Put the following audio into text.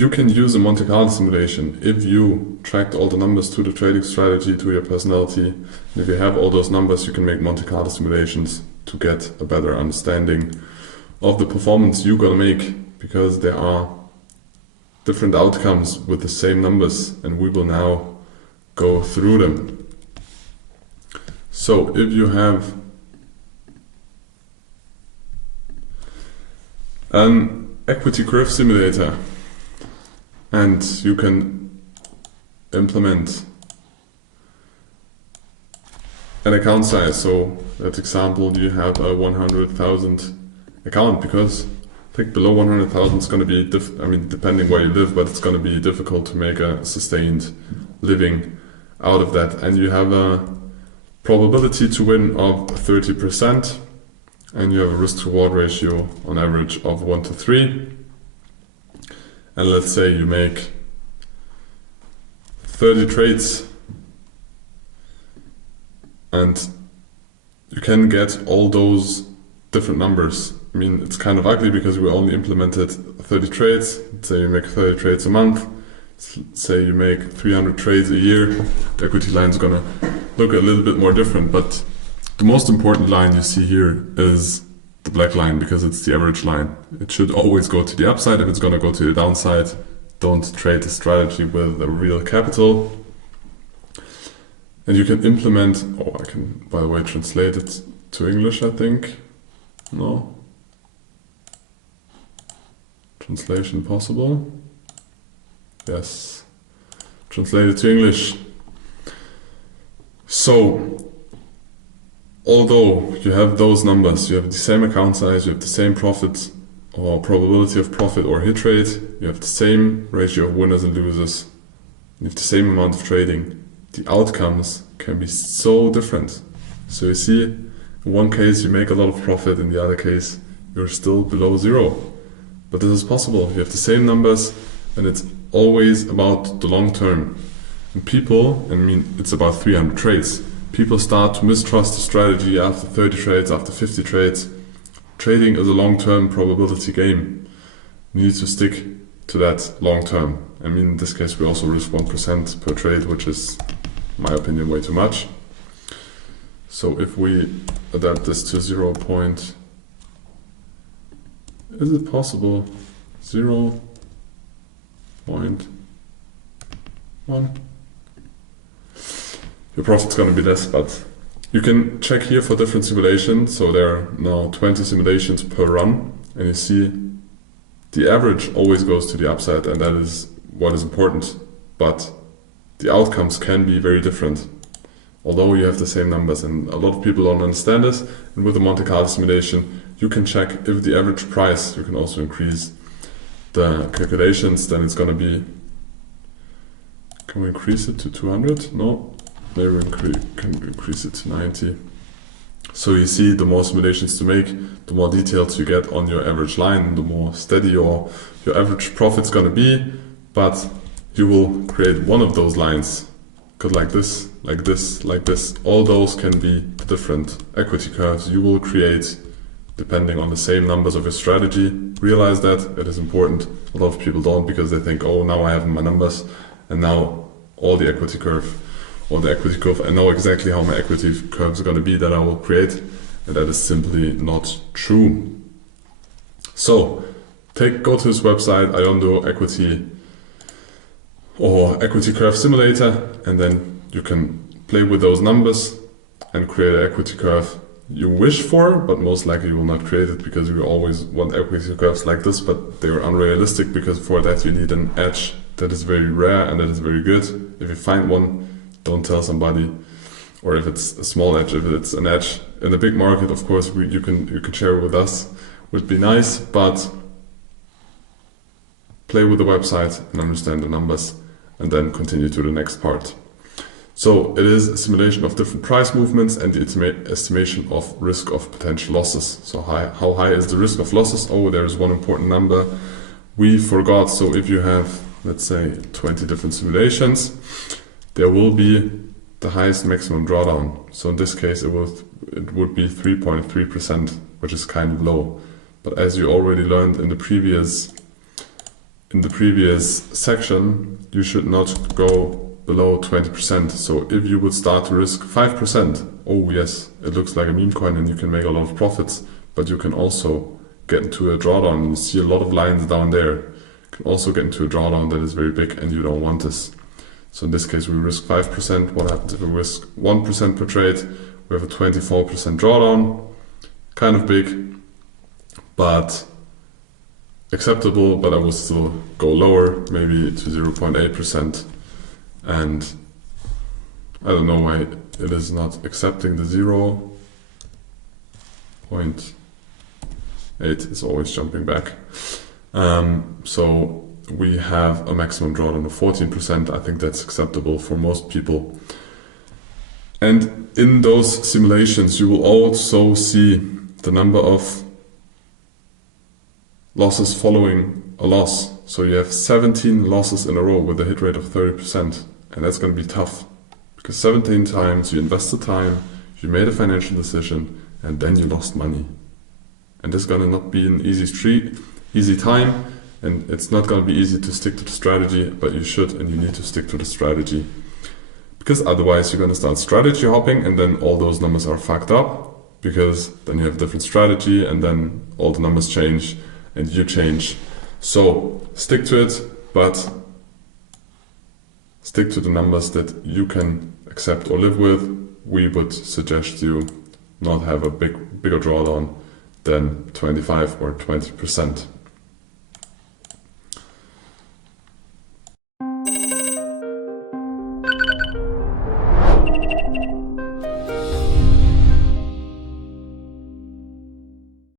You can use a Monte Carlo simulation if you tracked all the numbers to the trading strategy, to your personality. And if you have all those numbers, you can make Monte Carlo simulations to get a better understanding of the performance you're gonna make, because there are different outcomes with the same numbers, and we will now go through them. So if you have an equity curve simulator and you can implement an account size, so that example, you have a 100,000 account, because I think below 100,000 is going to be, depending where you live, but it's going to be difficult to make a sustained living out of that. And you have a probability to win of 30%, and you have a risk-reward ratio on average of 1 to 3. And let's say you make 30 trades, and you can get all those different numbers. I mean, it's kind of ugly because we only implemented 30 trades. Let's say you make 30 trades a month. Say you make 300 trades a year. The equity line is going to look a little bit more different, but the most important line you see here is the black line, because it's the average line. It should always go to the upside. If it's going to go to the downside, don't trade the strategy with a real capital. And you can implement, I can, by the way, translate it to English, I think. No? Translation possible? Yes. Translate it to English. So, although you have those numbers, you have the same account size, you have the same profit or probability of profit or hit rate, you have the same ratio of winners and losers, you have the same amount of trading, the outcomes can be so different. So you see, in one case you make a lot of profit, in the other case you're still below zero. But this is possible. You have the same numbers, and it's always about the long term. And people, it's about 300 trades. People start to mistrust the strategy after 30 trades, after 50 trades. Trading is a long-term probability game. You need to stick to that long term. In this case we also risk 1% per trade, which is, in my opinion, way too much. So if we adapt this to 0. Is it possible? 0.1? Your profit's going to be less, but you can check here for different simulations. So there are now 20 simulations per run, and you see the average always goes to the upside, and that is what is important. But the outcomes can be very different, although you have the same numbers, and a lot of people don't understand this. And with the Monte Carlo simulation, you can check if the average price, you can also increase the calculations, then it's going to be, can we increase it to 200? No, maybe we can increase it to 90. So you see, the more simulations to make, the more details you get on your average line, the more steady your average profit's going to be. But you will create one of those lines, because like this, like this, like this, all those can be the different equity curves you will create depending on the same numbers of your strategy. Realize that it is important. A lot of people don't, because they think, oh, now I have my numbers, and now all the equity curve, I know exactly how my equity curves are going to be that I will create, and that is simply not true. So go to this website, Iondo Equity or Equity Curve Simulator, and then you can play with those numbers and create an equity curve you wish for, but most likely you will not create it, because you always want equity curves like this, but they are unrealistic, because for that you need an edge that is very rare and that is very good. If you find one, don't tell somebody, or if it's a small edge, if it's an edge in a big market, of course you can share it with us, would be nice, but play with the website and understand the numbers, and then continue to the next part. So it is a simulation of different price movements and the estimation of risk of potential losses. So how high is the risk of losses? Oh, there is one important number we forgot. So if you have, let's say, 20 different simulations, there will be the highest maximum drawdown. So in this case, it would be 3.3%, which is kind of low. But as you already learned in the previous in the previous section, you should not go below 20%. So if you would start to risk 5%, oh yes, it looks like a meme coin and you can make a lot of profits, but you can also get into a drawdown. You see a lot of lines down there. You can also get into a drawdown that is very big and you don't want this. So in this case, we risk 5%. What happens if we risk 1% per trade? We have a 24% drawdown, kind of big, but acceptable, but I will still go lower, maybe to 0.8%. And I don't know why it is not accepting the 0.8. It's always jumping back. So we have a maximum drawdown of 14%. I think that's acceptable for most people. And in those simulations, you will also see the number of losses following a loss. So you have 17 losses in a row with a hit rate of 30%. And that's going to be tough. Because 17 times you invested time, you made a financial decision, and then you lost money. And this is going to not be an easy time, and it's not going to be easy to stick to the strategy, but you should and you need to stick to the strategy. Because otherwise you're going to start strategy hopping, and then all those numbers are fucked up, because then you have a different strategy, and then all the numbers change, and you change. So stick to it, but stick to the numbers that you can accept or live with. We would suggest you not have a bigger drawdown than 25 or 20%.